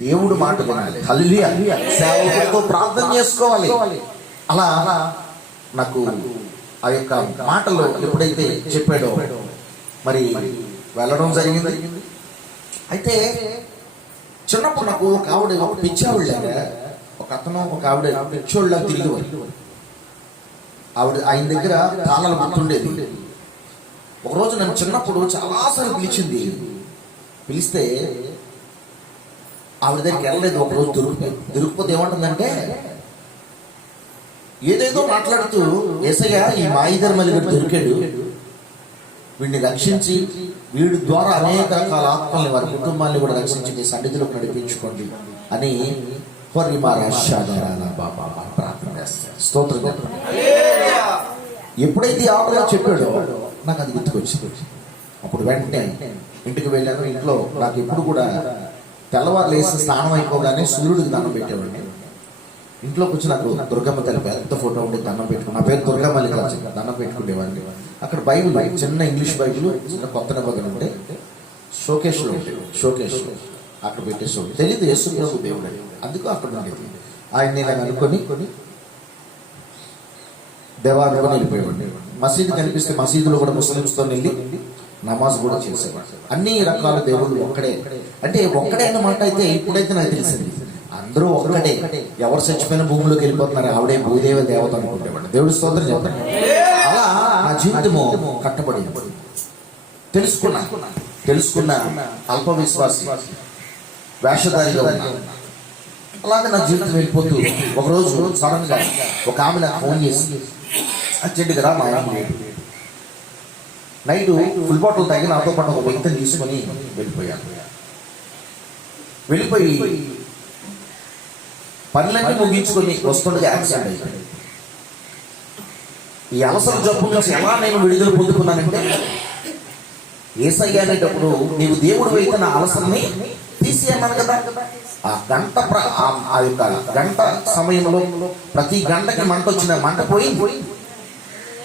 దేవుడు మాట వినాలి. హల్లెలూయా. సేవకులతో ప్రార్థన చేసుకోవాలి. అలా నాకు ఆ యొక్క మాటలు ఎప్పుడైతే చెప్పాడో మరి వెళ్ళడం జరిగింది. అయితే చిన్నప్పుడు నాకు ఒక ఆవిడ, ఒక పిచ్చావిడ, ఒక అతను ఒక ఆవిడ పిచ్చోళ్ళ తిరిగి ఆవిడ ఆయన దగ్గర తాళాలు గుర్తుండేది. ఒకరోజు నన్ను చిన్నప్పుడు చాలాసార్లు పిలిచింది. పిలిస్తే ఆవిడ దగ్గరికి వెళ్ళలేదు. ఒకరోజు దొరికిపోతే ఏమంటుందంటే, ఏదేదో మాట్లాడుతూ, యేసయ్య ఈ మాయిధర్మలి గడు దొరికాడు, వీడిని రక్షించి వీడి ద్వారా అనేక రకాల ఆత్మల్ని, వారి కుటుంబాన్ని కూడా రక్షించి మీ సన్నిధిలోకి నడిపించుకోండి అని ప్రార్థన చేస్తారు. స్తోత్రం. ఎప్పుడైతే ఆవిడ చెప్పాడో నాకు అది గుర్తుకొచ్చింది. అప్పుడు వెంటనే ఇంటికి వెళ్ళాను. ఇంట్లో నాకు ఎప్పుడు కూడా తెల్లవారు లేసి స్నానం అయిపోగానే సూర్యుడికి దండం పెట్టేవాడిని. ఇంట్లోకి వచ్చి నాకు దుర్గమ్మ తల్లి పెద్ద ఫోటో ఉండి దండం పెట్టుకుని, నా పేరు దుర్గమ్మ దండం పెట్టుకునేవాడిని. అక్కడ బైబిల్, చిన్న ఇంగ్లీష్ బైబిల్, చిన్న కొత్త నిబంధన ఉంటే షోకేష్లో ఉండేది. షోకేష్లో అక్కడ పెట్టేసి తెలియదు యేసు ప్రభు దేవుడు అని, అందుకు అక్కడ ఉండేది. ఆయన నేను అనుకొని దేవాలయంలో వెళ్ళిపోయేవాడిని. మసీదు కనిపిస్తే మసీదులో కూడా ముస్లిమ్స్తో వెళ్ళి నమాజ్ కూడా చేసేవాడు. అన్ని రకాల దేవుళ్ళు ఒక్కడే, అంటే ఒక్కడే అన్నమాట. అయితే ఇప్పుడైతే నాకు తెలిసింది అందరూ ఒక్కడే. ఎవరు చచ్చిపోయిన భూమిలోకి వెళ్ళిపోతున్నారు, ఆవిడే భూదేవ దేవత అనుకుంటేవాడు. దేవుడి స్తోత్రం చెప్తాను. అలా నా జీవితము కట్టబడింది. తెలుసుకున్న అల్ప విశ్వాసి, వేషధారిగా ఉన్నా. అలాగే నా జీవితం వెళ్ళిపోతూ ఒకరోజు సడన్ గా ఒక ఆమె నాకు ఫోన్ చేసి, అర్జెంటుగా రా మా నైట్ ఫుల్ బాటిల్ తాగి నాతో పాటు ఒక వ్యక్తిని తీసుకొని వెళ్ళిపోయాను. వెళ్ళిపోయి పనులన్నీ ముగించుకొని వస్తుండగా యాక్సిడెంట్ అయిపోయింది. ఈ అలసర జబ్బు నుంచి ఎలా నేను విడుదల పొందుకున్నానంటే, యేసయ్య అనేటప్పుడు నీవు దేవుడు అయితే నా అలసరని తీసి అన్నాను కదా. ఆ గంట ఆ యొక్క గంట సమయంలో ప్రతి గంటకి మంట వచ్చిన మంట పోయింది.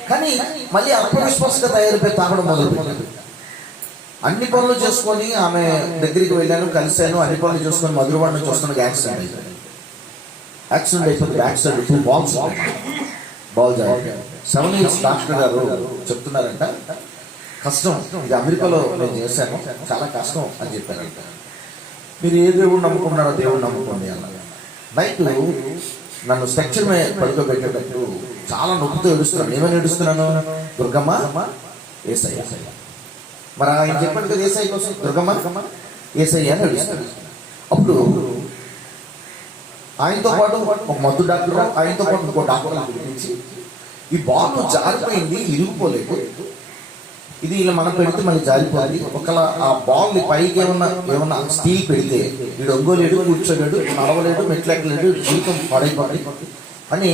కానీ మళ్ళీ అల్పవిశ్వాసంగా తయారైపోయి తాగడం మొదలుపెట్టాను. అన్ని పనులు చేసుకొని ఆమె దగ్గరికి వెళ్ళాను, కలిశాను. అన్ని పనులు చేసుకొని మధురవాడ నుంచి వస్తున్న యాక్సిడెంట్ అయిపోయింది. బ్యాక్ సైడ్ 2 బాల్స్ బాల్ జారి 7 years డాక్టర్ గారు చెప్తున్నారంట, కష్టం, ఇది అమెరికాలో నేను చేశాను, చాలా కష్టం అని చెప్పారంట. మీరు ఏ దేవుడు నమ్ముకున్నారో దేవుడు నమ్ముకోండి అన్న. నైట్ నన్ను స్ట్రక్చర్ మీద పడుకోబెట్టేటప్పుడు చాలా నొప్పితో ఏడుస్తున్నాను. ఏమైనా ఏడుస్తున్నాను? దుర్గమ్మ యేసయ్య. మరి ఆయన చెప్పాడు కదా యేసయ్య కోసం, దుర్గమ్మ యేసయ్య అని ఏడుస్తున్నాను. అప్పుడు ఆయనతో పాటు ఒక మద్దు డాక్టర్, ఆయనతో పాటు ఇంకో డాక్టర్ పిలిపించి, ఈ బాల్ జారిపోయింది, ఇరిగిపోలేదు, ఇది ఇలా మనం పెడితే మళ్ళీ జారిపోయింది, ఒకవేళ ఆ బాల్ పైకి ఏమన్నా స్టీల్ పెడితే వీడు ఒంగోలేడు, కూర్చోలేడు, నడవలేడు, మెట్లెక్కలేడు, జీవితం పడైపోయి అని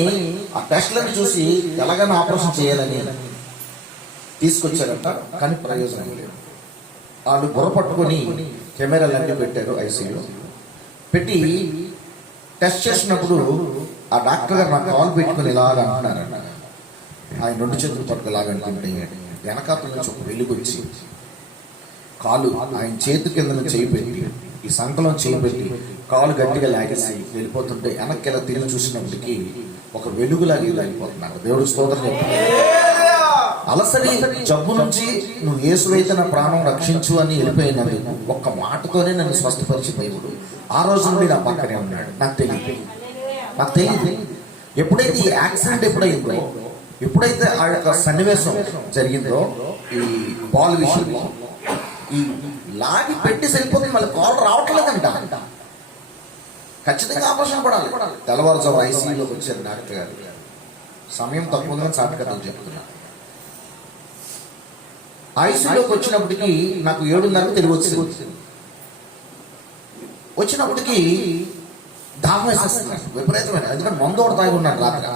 ఆ టెస్ట్లను చూసి ఎలాగైనా ఆపరేషన్ చేయాలని తీసుకొచ్చారంట. కానీ ప్రయోజనం లేదు. వాళ్ళు బుర్ర పట్టుకొని కెమెరాలన్నీ పెట్టారు. ఐసీయూలో పెట్టి టెస్ట్ చేసినప్పుడు ఆ డాక్టర్ గారు నాకు కాల్ పెట్టుకుని ఇలాగ అంటున్నారంట. ఆయన 2 చేతులు పట్టుకోలాగంటుంటే వెనకాతల నుంచి ఒక వెలుగు వచ్చి కాలు ఆయన చేతి కింద చేయి పెట్టి, ఈ సంకలం చేయి పెట్టి కాలు గట్టిగా లాగేసి వెళ్ళిపోతుంటే వెనక్కి ఎలా తిరిగి చూసినప్పటికీ ఒక వెలుగులాగా వెళ్ళిపోతున్నాడు. దేవుడు స్తోత్రం చెప్పాడు. అలసరి జబ్బు నుంచి నువ్వు యేసువైతే నా ప్రాణం రక్షించు అని వెళ్ళిపోయినందుకు ఒక్క మాటతోనే నన్ను స్వస్థపరిచి దేవుడు ఆ రోజు నుండి నా పక్కనే ఉన్నాడు. నాకు తెలియదు ఎప్పుడైతే ఈ యాక్సిడెంట్ ఎప్పుడైందో, ఎప్పుడైతే ఆ యొక్క సన్నివేశం జరిగిందో, ఈ బాల్ విషయంలో ఈ లాగి పెట్టి సరిపోతుంది, మళ్ళీ కాల్ రావట్లేదంట. ఖచ్చితంగా ఆపరేషన్ పడాలి. తెల్లవారుజాము ఐసీయూలోకి వచ్చారు డాక్టర్ గారు. సమయం తక్కువగా సాటికథలు చెప్తున్నారు. ఐసీయూలోకి వచ్చినప్పటికీ నాకు 7:30 తిరిగి వచ్చినప్పటికీ దాహం వేసేస్తున్నారు విపరీతమైన. ఎందుకంటే మందు ఒకటి తాగి ఉన్నాడు రాత్రి,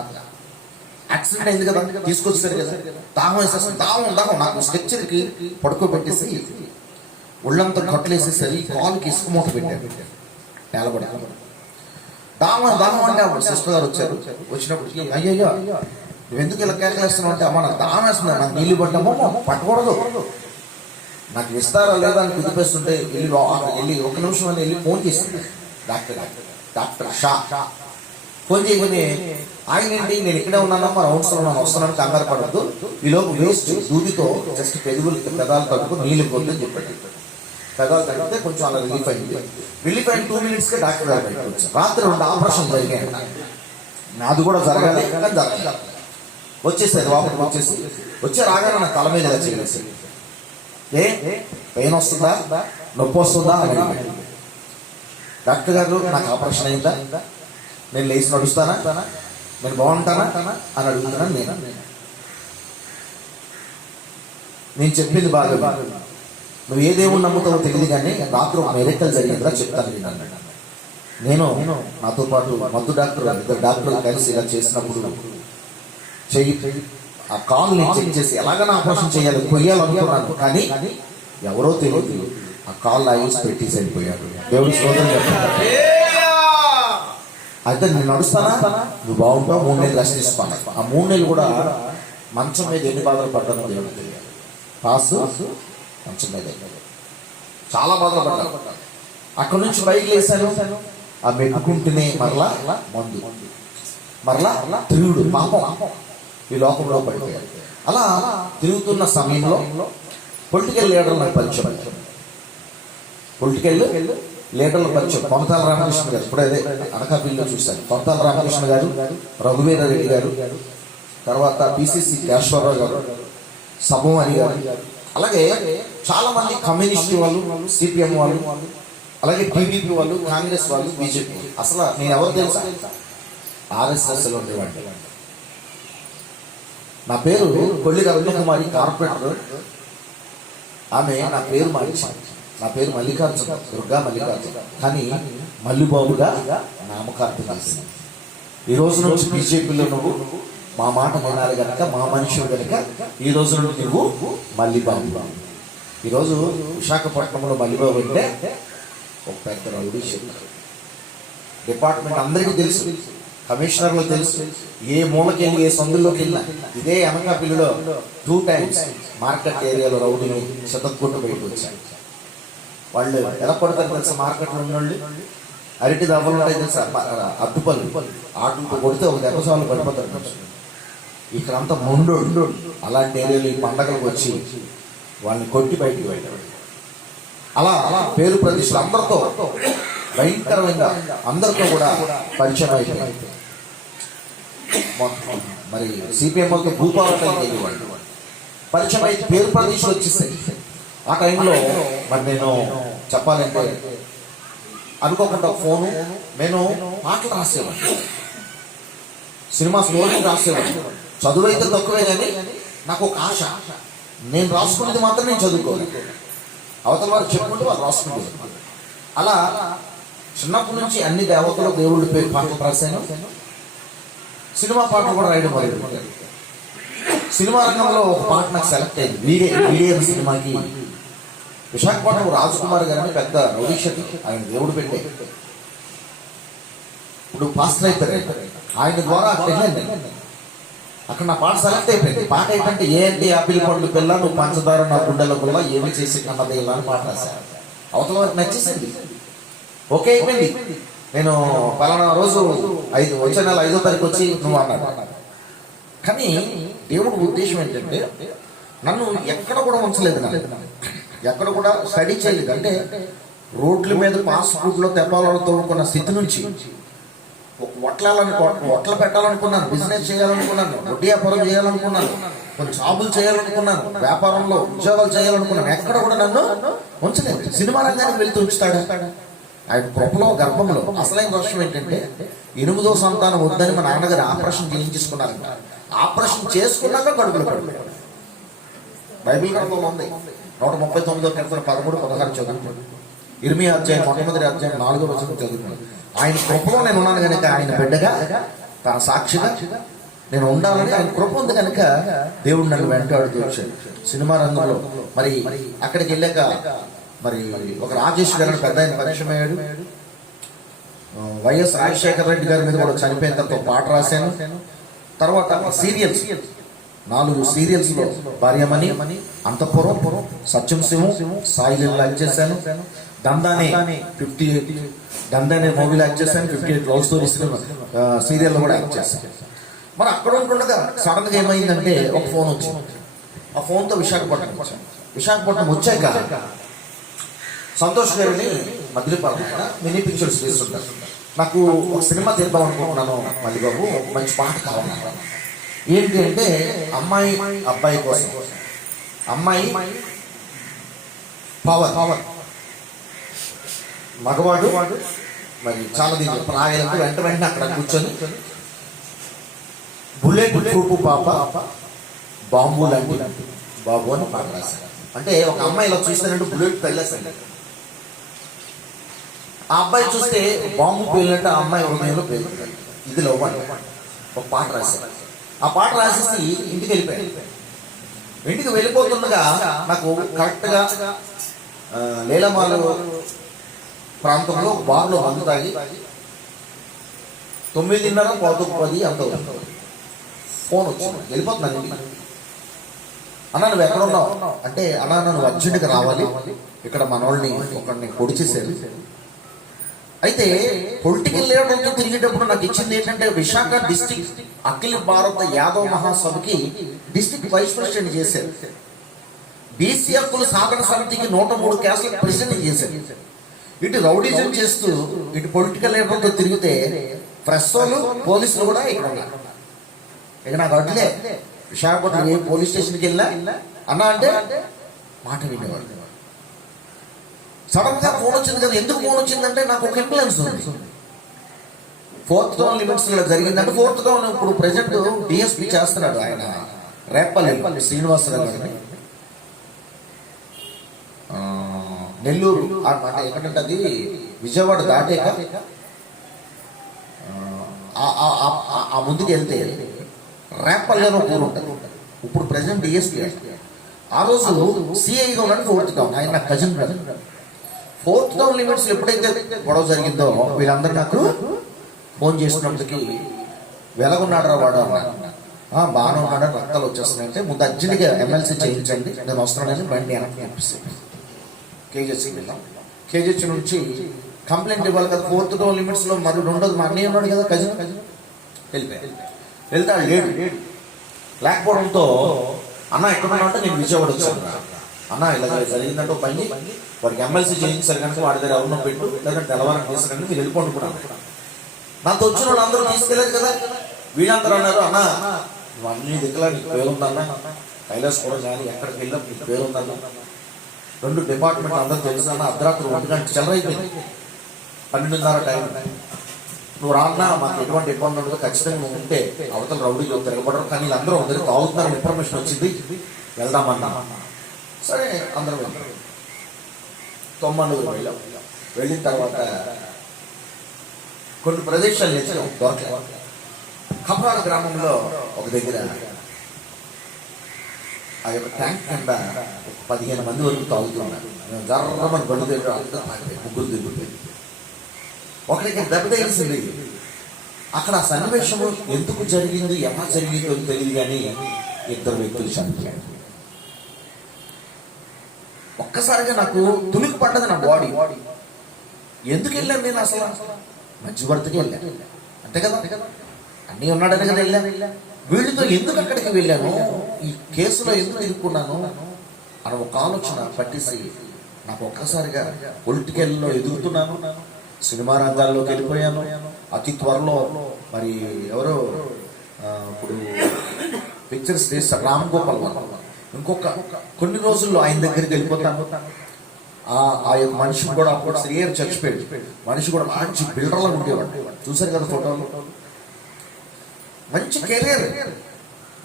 యాక్సిడెంట్ అయింది కదా, తీసుకొచ్చారు కదా, దాహం వేసేస్తుంది. దాహం నాకు స్ట్రెచ్చర్కి పడుకోబెట్టేసి ఒళ్ళంతా కట్టలేసేసరి కాలుకి ఇసుక మూట పెట్టారు నేలబడి. దాహం అంటే అప్పుడు సిస్టర్ గారు వచ్చారు. వచ్చినప్పటికి అయ్యయ్యో నువ్వెందుకు ఇలా కేకలేస్తున్నావు అంటే, అమ్మ నాకు దాహం వేస్తున్నా, నాకు నీళ్ళు పడ్డామో పట్టకూడదు, నాకు ఇస్తారా లేదా అని కుదిపేస్తుంటే వెళ్ళి 1 నిమిషం అని వెళ్ళి ఫోన్ చేసింది. డాక్టర్ షా ఫోన్ చేయగానే ఆయనండి నేను ఇక్కడే ఉన్నానమ్మా రౌండ్స్లో ఉన్నాను వస్తున్నాను కంగారు పడద్దు ఈలోపు వేస్ట్ దూదితో జస్ట్ పెదాలు తడుపు నీళ్ళు కొద్దని చెప్పాడు. పెదాలు తడిపితే కొంచెం అలా రిలీఫ్ అయింది. 2 minutesకే డాక్టర్ గారు బయటకు వచ్చారు. రాత్రి 2 ఆపరేషన్ జరిగాయి. నాది కూడా జరగాలి కానీ జరగాలి. వచ్చేసారు లోపలికి వచ్చి రాగానే నా తల మీద ఇలా చేయలేసి పెయిన్ వస్తుందా నొప్పి వస్తుందా అని అడిగాడు. డాక్టర్ గారు నాకు ఆపరేషన్ అయిందా, నేను లేచి నడుస్తానా, నేను బాగుంటానా అని అడుగుతున్నాను. నేను చెప్పింది బాగా నువ్వు ఏ దేవుడు నమ్ముతావో తెలియదు కానీ రాత్రి ఒక మెడికల్ జరిగిందిరా చెప్తాను అన్నాడు. నేను నాతో పాటు మందు డాక్టర్ 2 డాక్టర్లు కలిసి ఇలా చేసినప్పుడు చెయ్యి ఆ కాల్ నేను చెక్ చేసి ఎలాగైనా ఆపరేషన్ చేయాలి కొయ్యాలనుకున్నాను కానీ ఎవరో తెలియదు ఆ కాల్ ఐస్ పెట్టి సరిపోయాడు. దేవుడి స్తోత్రం చెప్పాడు. అయితే నేను నడుస్తానా, నువ్వు బాగుంటావు, 3 నెలలు రెస్ట్ తీసుకోవాలి. ఆ 3 నెలలు కూడా మంచం మీద ఎన్ని బాధలు పడ్డానో దేవుడు తెలియాలి. పాస్ మంచం మీద చాలా బాధలు పడ్డాను. అక్కడి నుంచి బయటకు లేసాను. ఆ మెట్టుకుంటూనే మరలా మందు మరలా తిరుగుడు పాపం ఈ లోకంలో పడిపోయాడు. అలా తిరుగుతున్న సమయంలో పొలిటికల్ లీడర్లు నాకు పరిచయం. పొలిటికల్ లీడర్లు పరిచయం కొనతాల రామకృష్ణ గారు, ఇప్పుడు అదే అనకాపల్లిలో చూశాను. కొనతాల రామకృష్ణ గారు, రఘువీరారెడ్డి గారు, తర్వాత పిసిసి కేశవరావు గారు, సభవాణి గారు, అలాగే చాలా మంది కమ్యూనిస్ట్ వాళ్ళు, సిపిఎం వాళ్ళు, అలాగే టీడీపీ వాళ్ళు, కాంగ్రెస్ వాళ్ళు, బీజేపీ. అసలు నేను ఎవరు తెలుసా, ఆర్ఎస్ఎస్లో ఉండేవాడిని. నా పేరు కొల్లి రత్నకుమారి కార్పొరేటర్. ఆమె నా పేరు మార్చింది. నా పేరు మల్లికార్జున, దుర్గా మల్లికార్జున, కానీ మల్లిబాబుగా నామకరణం చేసింది. ఈ రోజు నుంచి బీజేపీలో నువ్వు మా మాట వినాలి కనుక, మా మనుషులు కనుక ఈ రోజు నుండి నువ్వు మల్లిబాబు. ఈరోజు విశాఖపట్నంలో మల్లిబాబు అంటే ఒక పెద్ద రౌడీ షీటర్. డిపార్ట్మెంట్ అందరికీ తెలుసు, కమిషనర్లు తెలుసు. ఏ మూలకెళ్ళి ఏ సందుల్లోకి వెళ్ళినా ఇదే అనకాపల్లిలో 2 times మార్కెట్ ఏరియాలో రౌడీని శతకొట్టు బయటకు వచ్చారు. వాళ్ళు ఎలా పడతారు తెలుసా, మార్కెట్లో ఉన్నోళ్ళు అరటి దవ్వలు ఉంటాయి తెలుసా, అడ్డుపల్లి ఆటలతో కొడితే ఒక దెబ్బసాలు పడిపోతారు. ఇక్కడంతా మొండోళ్ళు. అలాంటి ఏరియాలో ఈ పండగలకు వచ్చి వాళ్ళని కొట్టి బయటికి వెళ్ళాడు. అలా పేరు ప్రతిష్టలు అందరితో భయంకరంగా అందరితో కూడా పరిచయం అయిపోయింది. మరి సిపిఎంతో భూపాలపల్లి వెళ్ళేవాళ్ళు పరిచయం అయితే పేరు ప్రతిష్టలు వచ్చేసాయి. ఆ టైంలో మరి నేను చెప్పాలంటే అనుకోకుండా ఫోను, నేను పాటలు రాసేవాడిని, సినిమా స్టోరీ రాసేవాడిని. చదువు అయితే తక్కువే కానీ నాకు ఒక ఆశ, నేను రాసుకునేది మాత్రం నేను చదువుకోవాలి, అవతల వారు చెప్పుకుంటూ వాళ్ళు రాసుకుంటుంది. అలా చిన్నప్పటి నుంచి అన్ని దేవతలు దేవుళ్ళ పేరు పాటలు రాశాను. సినిమా పాటలు కూడా రాయడం మొదలుపెట్టాను. సినిమా రంగంలో ఒక పాట నాకు సెలెక్ట్ అయింది. వీడియో సినిమాకి విశాఖపట్నం రాజ్ కుమార్ గారిని పెద్ద రౌడీషట్, ఆయన దేవుడు పెట్టే, ఇప్పుడు పాస్టర్ అయిపోయారు. ఆయన ద్వారా అక్కడ వెళ్ళాను. అక్కడ నా పాట సెలెక్ట్ అయిపోయింది. పాట ఏంటంటే ఏంటి ఆపిల్ పండ్లు పిల్ల నువ్వు పంచదార నా గుండెల పిల్ల ఏమి చేసి కన్నది ఇలా అని పాట రాశాను. అవతల వారికి నచ్చేసింది, ఓకే అయిపోయింది. నేను పలానా రోజు వచ్చే నెల 5వ తారీఖు వచ్చి నువ్వు అన్నాడు. కానీ దేవుడి ఉద్దేశం ఏంటంటే నన్ను ఎక్కడ కూడా ఉంచలేదు, ఎక్కడ కూడా స్టడీ చేయలేదు. అంటే రోడ్ల మీద ఫాస్ట్ ఫుడ్లో తెప్పాలలో తోడుకున్న స్థితి నుంచి వట్ల పెట్టాలనుకున్నాను, బిజినెస్ చేయాలనుకున్నాను, వడ్డీ వ్యాపారం చేయాలనుకున్నాను, కొన్ని జాబులు చేయాలనుకున్నాను, వ్యాపారంలో ఉద్యోగాలు చేయాలనుకున్నాను. ఎక్కడ కూడా నన్ను ఉంచలేదు. సినిమా రంగానికి వెళ్తూ ఉంచుతాడు ఆయన కృపలో, గర్భంలో. అసలైన దోషం ఏంటంటే 8వ సంతానం వద్దని మా నాన్నగారు ఆపరేషన్ చేయించుకున్నారు. ఆపరేషన్ చేసుకున్నాక కడుపులో పడుకున్నాడు. బైబిల్ గ్రంథంలో ఉంది 139వ కీర్తన 13-16 చదువుకున్నాడు. ఇర్మియా అధ్యాయం 1 అధ్యాయం 4వ వచనం చదువుకున్నాడు. ఆయన కృపలో నేను ఉన్నాను కనుక, ఆయన బిడ్డగా తన సాక్షిగా నేను ఉండాలని ఆయన కృప ఉంది కనుక దేవుడు నన్ను వెంటాడుతూ వచ్చాడు. సినిమా రంగంలో మరి అక్కడికి వెళ్ళాక మరి ఒక రాజేష్ గారిని పెద్ద ఆయన పరిచయం అయ్యాడు. వైఎస్ రాజశేఖర రెడ్డి గారి మీద కూడా చనిపోయిన తర్వాత పాట రాశాను. తర్వాత సీరియల్స్ 4 సీరియల్స్లో భార్యమణి, అంతఃపురం, సత్యం శివం, సాయి లీల చేశాను. దందానే 58 దందానే మూవీలో యాక్ట్ చేశాను, 58 లవ్ స్టోరీస్ సీరియల్లో కూడా యాక్ట్ చేశాను. మరి అక్కడ ఉంటుండగా సడన్ గా ఏమైందంటే ఒక ఫోన్ వచ్చింది. ఆ ఫోన్తో విశాఖపట్నం వచ్చాను. విశాఖపట్నం వచ్చాక సంతోష్ గారిని మద్దిపాలెం మినీ పిక్చర్స్ చేస్తుంటారు. నాకు ఒక సినిమా తీద్దాం అనుకుంటున్నాను మళ్ళీ బాబు, మంచి పాట కావాలి. ఏంటి అంటే అమ్మాయి అబ్బాయి కోసం, అమ్మాయి పవర్ మగవాడు మరి చాలా దీని ప్రాయాలంటే వెంటనే అక్కడ కూర్చొని బుల్లెట్ ప్రూఫ్ పాప బాంబు లాంటి బాబు అని పాట రాశారు. అంటే ఒక అమ్మాయి ఇలా చూస్తానంటే బుల్లెట్ తగిలేస్తాడు, ఆ అబ్బాయి చూస్తే బాంబు పేలినట్టు ఆ అమ్మాయి హృదయంలో పేలుతాడు. ఇది లవ్ అంటే ఒక పాట రాశారు. ఆ పాట రాసేసి ఇంటికి వెళ్ళిపోయాడు. ఇంటికి వెళ్ళిపోతుండగా నాకు కరెక్ట్గా లీలమాల ప్రాంతంలో బార్లో మందు తాగి 9:30 10 అంత ఫోన్ వచ్చింది. వెళ్ళిపోతున్నాను ఇంటికి. అన్నా నువ్వు ఎక్కడ ఉన్నావు అంటే, అన్నా నువ్వు అర్జెంట్గా రావాలి, ఇక్కడ మనోళ్ళని ఒకరిని పొడి చేసేది. అయితే పొలిటికల్ లీడర్లతో తిరిగేటప్పుడు నాకు ఇచ్చింది ఏంటంటే, విశాఖ డిస్ట్రిక్ట్ అఖిల భారత యాదవ్ మహాసభకి డిస్ట్రిక్ట్ వైస్ ప్రెసిడెంట్ చేశారు. బీసీ హక్కుల సాధన సమితికి 103 క్యాస్లకు ప్రెసిడెంట్ చేశారు. ఇటు రౌడిజం చేస్తూ ఇటు పొలిటికల్ లీడర్లతో తిరిగితే ప్రెస్ వాళ్ళు పోలీసులు కూడా ఇక్కడ ఉన్నారు. ఇక నాకు అడ్లే విశాఖపట్నం ఏ పోలీస్ స్టేషన్కి వెళ్ళినా అన్నా అంటే మాట వినేవాడు. సడన్ గా ఫోన్ వచ్చింది కదా. ఎందుకు ఫోన్ వచ్చిందంటే నాకు ఒక ఇన్ఫ్లుయెన్స్ ఉంది. 4th టౌన్ లిమిట్స్ లో జరిగిందంటే 4th టౌన్ ఇప్పుడు ప్రెసెంట్ డిఎస్పీ చేస్తున్నాడు ఆయన రేపల్లి శ్రీనివాసరావు గారిని. నెల్లూరు అంటే ఎక్కడంటే అది విజయవాడ దాటాక ఆ ముందుకు వెళ్తే రేపల్లిలో ఊరు ఉంటుంది. ఇప్పుడు ప్రెసెంట్ డిఎస్పీ. ఆ రోజు సిఐగా ఉన్నాడు 4th టౌన్. ఆయన నాకు cousin brother. 4th town limits ఎప్పుడైతే గొడవ జరిగిందో వీళ్ళందరూ నాకు ఫోన్ చేసినప్పటికీ వెలగొన్నాడు రా వాడు అన్నాడు. బాగానే ఉన్నాడు, రక్తాలు వచ్చేస్తున్నాయంటే ముందు అర్జెంట్గా ఎమ్మెల్సీ చేయించండి, నేను వస్తున్నానని బండి వెనక్కి పంపిస్తాను. కేజీహెచ్కి వెళ్ళాం. కేజీహెచ్ నుంచి కంప్లైంట్ ఇవ్వాలి కదా. 4th టౌన్ లిమిట్స్ లో మరి రెండోది మా అన్నయ్య ఉన్నాడు కదా కజిన్. వెళ్తాడు లేడు. లేకపోవడంతో అన్న ఎక్కడున్నా అంటే నేను విజయవాడ వచ్చాను అన్న, ఇలా జరిగిందంటే పని వాడికి ఎమ్మెల్సీ చేయించారు కనుక వాడి దగ్గర ఎవరినో పెట్టు, లేదంటే తెల్లవారం తీసుకురండి, మీరు వెళ్ళిపోండి కూడా. నాతో వచ్చిన వాళ్ళు అందరూ తీసుకెళ్ళారు కదా. వీళ్ళందరూ అన్నారు అన్న నువ్వు అన్ని దిక్కులా నీకు పేరుందన్నా, కైలాస్ కూడా కానీ ఎక్కడికి వెళ్ళాం నీకు పేరుందన్నా, 2 డిపార్ట్మెంట్ అందరూ తెలుసన్నా, అర్ధరాత్రి 1 గంట చిల్లరైపోయింది, 12:30 టైం, నువ్వు రాన్నా మాకు ఎటువంటి ఇబ్బంది ఉండదు, ఖచ్చితంగా నువ్వు ఉంటే అవతల రౌడీ తిరగబడరు, కానీ వీళ్ళందరూ అందరూ తాగుతున్నారని ఇన్ఫర్మేషన్ వచ్చింది, వెళ్దామన్నా. సరే అందరం వెళ్ళాం. 90 వెళ్ళాం. వెళ్ళిన తర్వాత కొన్ని ప్రదేశాలు ఎత్తాం, దొరకలేదు. కప్రాల గ్రామంలో ఒక దగ్గర ఆ యొక్క ట్యాంక్ కింద 15 మంది వరకు తాగుతున్నారు. జర్రమని బళ్ళు దగ్గర అందరూ ముగ్గురు దిగుతుంది. ఒకరికి దెబ్బ తగిలిసింది. అక్కడ ఆ సన్నివేశము ఎందుకు జరిగింది, ఎలా జరిగిందో తెలియదు, కానీ 2 వ్యక్తులు చనిపోయారు. ఒక్కసారిగా నాకు తులికి పడ్డది నా బాడీ. ఎందుకు వెళ్ళాను నేను అసలు? మధ్యవర్తికి వెళ్ళాను అంతే కదా, అన్నీ ఉన్నాడని కదా వెళ్ళాను. వీళ్ళతో ఎందుకు అక్కడికి వెళ్ళాను, ఈ కేసులో ఎందుకు ఎదుర్కొన్నాను అని ఒక ఆలోచన పట్టేసి నాకు ఒక్కసారిగా పొలిటికల్లో ఎదుగుతున్నాను, సినిమా రంగాల్లోకి వెళ్ళిపోయాను. అతి త్వరలో మరి ఎవరో ఇప్పుడు పిక్చర్స్ తీస్తారు రామ్ గోపాల్ వర్మ, ఇంకొక కొన్ని రోజుల్లో ఆయన దగ్గరికి వెళ్ళిపోతాను. ఆ మనిషి కూడా అప్పుడు శ్రీయర్ చచ్చిపోయాడు. మనిషి కూడా మంచి బిల్డర్లా ఉండేవాడు, చూసారు కదా ఫోటోలు. మంచి కెరీర్.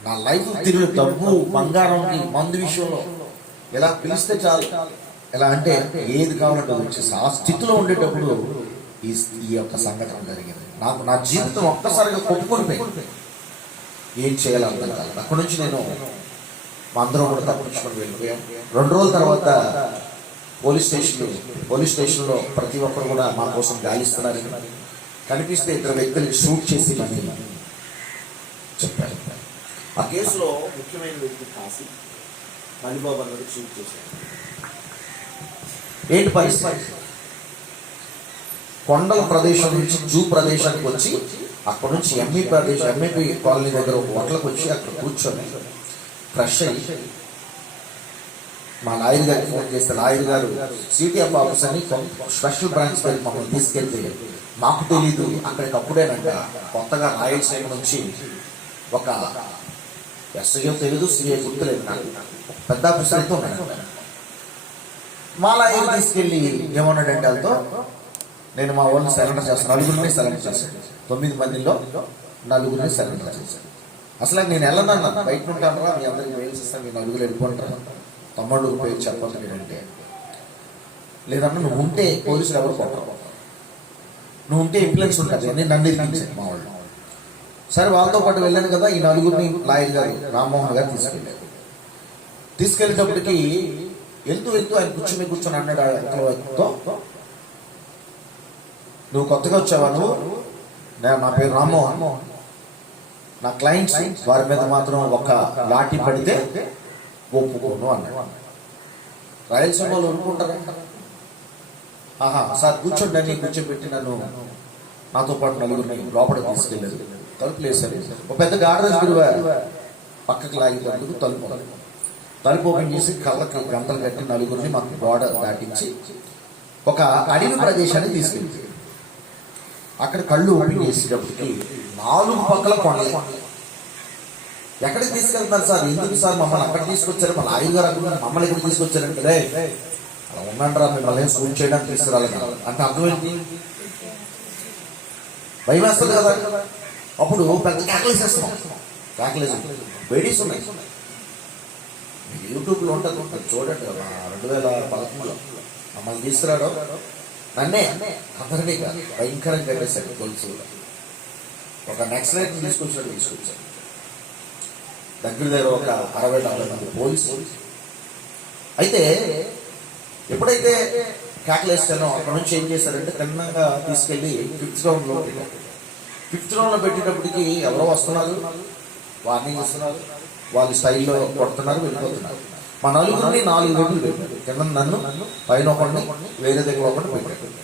నా లైఫ్ తిరిగి డబ్బు బంగారంకి మందు విషయంలో ఎలా పిలిస్తే చాలు, ఎలా అంటే ఏది కావాలంటే వచ్చేసి ఆ స్థితిలో ఉండేటప్పుడు ఈ యొక్క సంఘటన జరిగింది. నాకు నా జీవితం ఒక్కసారిగా కొట్టుకొనిపోయింది. ఏం చేయాలంటే అక్కడి నుంచి నేను మా అందరం కూడా తప్పించుకొని వెళ్ళిపోయాం. 2 రోజుల తర్వాత పోలీస్ స్టేషన్లో ప్రతి ఒక్కరు కూడా మా కోసం గాలిస్తున్నారు. కనిపిస్తే 2 వ్యక్తులు షూట్ చేసి మనీ చెప్పారు. ఆ కేసులో ముఖ్యమైన వ్యక్తి కాసి మణిబాబు అన్నది షూట్ చేశారు. ఏంటి పరిస్థితి? కొండల ప్రదేశం నుంచి జూ ప్రదేశానికి వచ్చి అక్కడ నుంచి ఎంఈపీ కాలనీ దగ్గర ఒక హోటల్కి వచ్చి అక్కడ కూర్చొని ఫ్రెష్ అయ్యి మా లాయర్ గారికి ఫోన్ చేస్తే లాయర్ గారు సిటిఎఫ్ ఆఫీస్ అని స్పెషల్ బ్రాంచ్ పై మమ్మల్ని తీసుకెళ్తే మాకు తెలీదు అక్కడికప్పుడేనంట కొత్తగా రాయలసీమ నుంచి ఒక ఎస్ఐ తెలీదు సిఐ గుర్తులేదు నాకు పెద్ద ఆఫీసర్ అయితే ఉన్నాడు. మా లాయర్ తీసుకెళ్ళి ఏమన్నాడంటే వాళ్ళతో నేను మా వాళ్ళని సరెండర్ చేస్తాను, నలుగురిని సరెండర్ చేశాను. 9 మందిలో 4గురిని సరెండర్ చేశాను. అసలు నేను వెళ్ళనన్నా బయట ఉంటానరా మీ అందరికి మెయిల్స్ ఇస్తాను, మీ 9 వెళ్ళిపోంటారా తమ్ముడు పేరు చెప్పాలి మీరంటే లేదన్నా నువ్వు ఉంటే పోలీసులు ఎవరు కొట్టరు, నువ్వు ఉంటే ఇన్ఫ్లుయెన్స్ ఉంటుంది అని నన్ను ఇరికించారు మా వాళ్ళు. సరే వాళ్ళతో పాటు వెళ్ళాను కదా. ఈ 4గురిని లాయర్ గారు రామ్మోహన్ గారు తీసుకెళ్ళేటప్పటికి వెళ్తూ ఆయన కూర్చొని అన్నాడు వ్యక్తితో, నువ్వు కొత్తగా వచ్చావా, నువ్వు నా పేరు రామ్మోహన్, నా క్లయింట్స్ వారి మీద మాత్రం ఒక లాఠీ పడితే ఒప్పుకోను అన్నాడు. రాయలసీమ వాళ్ళు ఒప్పుకుంటారా? సార్ కూర్చోండి అని కూర్చోబెట్టి నాతో పాటు 4గురిని లోపలికి తీసుకెళ్ళారు. తలుపులు వేశారు. ఒక పెద్ద గార్డెన్ పక్కకి లాగేటందుకు తలుపు ఓపెన్ చేసి కళ్ళకి గంటలు కట్టి 4గురిని మాకు గోడ దాటించి ఒక అడవి ప్రదేశాన్ని తీసుకెళ్ళి అక్కడ కళ్ళు ఓపెన్ చేసేటప్పటికి 4 పక్కల కొండలు. ఎక్కడికి తీసుకెళ్తారు సార్, ఎందుకు సార్ మమ్మల్ని అక్కడ తీసుకొచ్చారు, మా లాయర్ గారు అక్కడ మమ్మల్ని ఇక్కడ తీసుకొచ్చారంటే అలా ఉన్నాంటారా మిమ్మల్ని సూట్ చేయడానికి తీసుకురాలి అంటే అర్థమైంది, భయం వేస్తుంది కదా. అప్పుడు పెద్ద కేకలేసేస్తున్నాం, వేడీస్ ఉన్నాయి, యూట్యూబ్లో ఉంటుంది చూడండి. 2011లో మమ్మల్ని తీసుకురావడం నన్నే అందరినీ భయంకరంగా కట్టేశాడు గొలుసు. ఒక నక్సలైట్ తీసుకొచ్చారు. దగ్గర ఒక 60-70 మంది పోలీసు. అయితే ఎప్పుడైతే కేకలేస్తానో అక్కడ నుంచి ఏం చేశారంటే తిన్నంగా తీసుకెళ్ళి 5th రౌండ్లో పెట్టారు. 5th రౌండ్లో పెట్టేటప్పటికి ఎవరో వస్తున్నారు, వార్నింగ్ ఇస్తున్నారు, వాళ్ళ స్టైల్లో కొడుతున్నారు, వెళ్ళిపోతున్నారు. మా 4గురిని 4 రోజులు పెట్టారు. కింద నన్ను పైన ఒకటి వేరే దగ్గర ఒకటి పెట్టారు.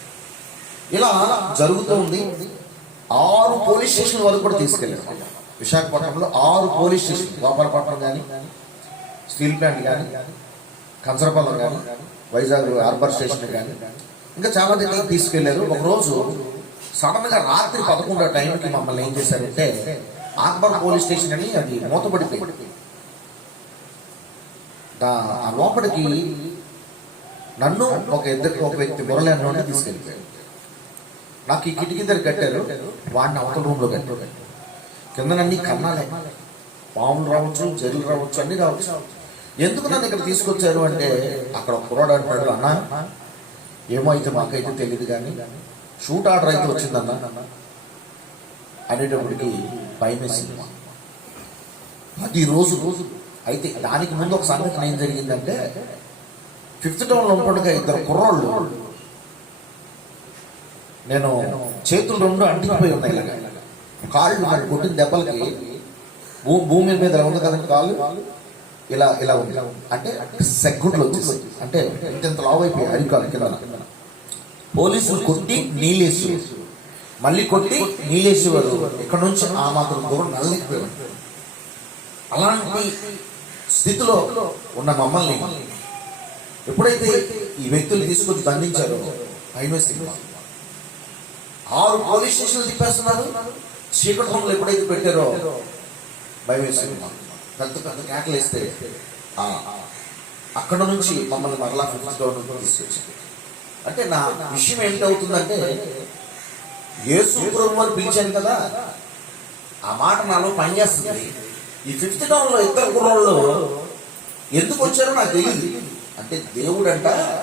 ఇలా జరుగుతూ ఉంది. 6 పోలీస్ స్టేషన్ వరకు కూడా తీసుకెళ్ళారు. విశాఖపట్నంలో 6 పోలీస్ స్టేషన్, గోపాలపట్నం కానీ, స్టీల్ ప్లాంట్ కానీ, కంచరపాలెం కానీ, వైజాగ్ హార్బర్ స్టేషన్ కానీ ఇంకా చాలా దగ్గర తీసుకెళ్లారు. ఒకరోజు సడన్ గా రాత్రి 11 టైంకి మమ్మల్ని ఏం చేశారంటే హార్బర్ పోలీస్ స్టేషన్ అని అది మూతపడిపోయింది. ఆ లోపలికి నన్ను ఒక వ్యక్తి మురళి అన్న తీసుకెళ్ళిపోయారు. నాకు ఈ కిటికీ దగ్గర కట్టారు, వాడిని అవతల రూమ్లో కట్టారు. కిందనన్నీ కన్నాలే, పాములు రావచ్చు, జల్లు రావచ్చు, అన్ని రావచ్చు. ఎందుకు నన్ను ఇక్కడ తీసుకొచ్చారు అంటే అక్కడ ఒక కుర్రాడు అంటాడు, అన్న ఏమో అయితే మాకైతే తెలియదు కానీ షూట్ ఆర్డర్ అయితే వచ్చిందన్న అనేటప్పటికి భయం వేసింది. 10 రోజులు అయితే దానికి ముందు ఒక సంగతి ఏం జరిగిందంటే 5th టౌన్లో ఉంటుండగా 2 కుర్రోళ్ళు నేను చేతులు 2 అంటికిపోయి ఉన్నాయి, కాళ్ళు నాకు కొట్టిన దెబ్బలకి భూమి మీద ఉంది కదండి, కాళ్ళు ఇలా ఉంది. అంటే సెగ్గుడ్లు వచ్చేసి అంటే ఇంత లావు అయిపోయి అరికాలు కింద. పోలీసులు కొట్టి నీళ్ళేసి మళ్ళీ కొట్టి నీళ్ళేసేవారు. ఇక్కడ నుంచి ఆ మాత్రం దూరం నల్లకపోయారు. అలాంటి స్థితిలో ఉన్న మమ్మల్ని ఎప్పుడైతే ఈ వ్యక్తులు తీసుకొచ్చి దండించారో భయమేసి 6 పోలీస్ స్టేషన్లు తిప్పేస్తున్నారు. చీకటి హోంలు ఎప్పుడైతే పెట్టారో భయమేసి పెద్ద కేకలేస్తే అక్కడ నుంచి మమ్మల్ని మరలా 5th గవర్నమెంట్ తీసుకొచ్చారు. అంటే నా విషయం ఏంటవుతుందంటే యేసు ప్రభువుని పిలిచాను కదా, ఆ మాట నాలో పనిచేస్తుంది. ఈ 5th టౌన్లో 2 కుర్రోళ్ళు ఎందుకు వచ్చారో నాకు తెలియదు. అంటే దేవుడు అంట